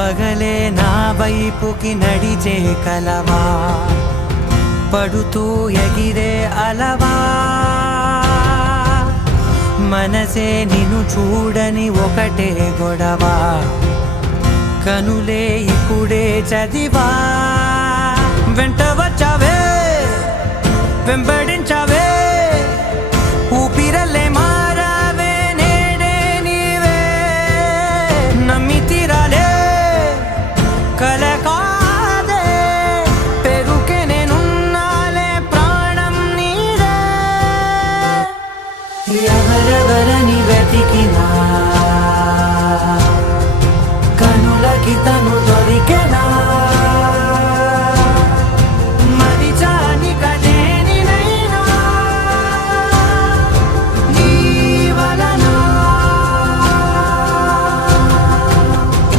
పగలే నా వైపుకి నడిచే కలవా, పడుతూ ఎగిరే అలవా, మనసే నిన్ను చూడని ఒకటే గొడవ, కనులే ఇప్పుడే చదివా. వెంట వచ్చావే వెంబడించావే, ఊపిరల్లే మారావే నేడే నీవే, నమ్మి తీరాలే కల కాదే, పెరుకే నేనున్నాలే ప్రాణం నీదే. ఎవరెవరని వెతికినా కనులకి